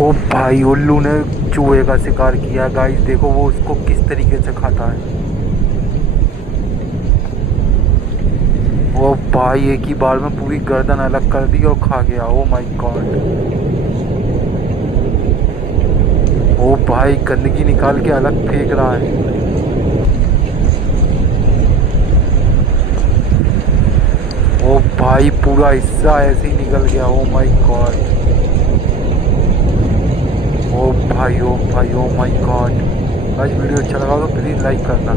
ओ भाई, उल्लू ने चूहे का शिकार किया गाइस। देखो वो उसको किस तरीके से खाता है। ओ भाई, एक ही बार में पूरी गर्दन अलग कर दी और खा गया। Oh my God. ओ भाई, गंदगी निकाल के अलग फेंक रहा है। ओ भाई, पूरा हिस्सा ऐसे ही निकल गया। Oh my God. ओ भाई, ओ भाई, ओ माय गॉड। आज वीडियो अच्छा लगा तो प्लीज़ लाइक करना।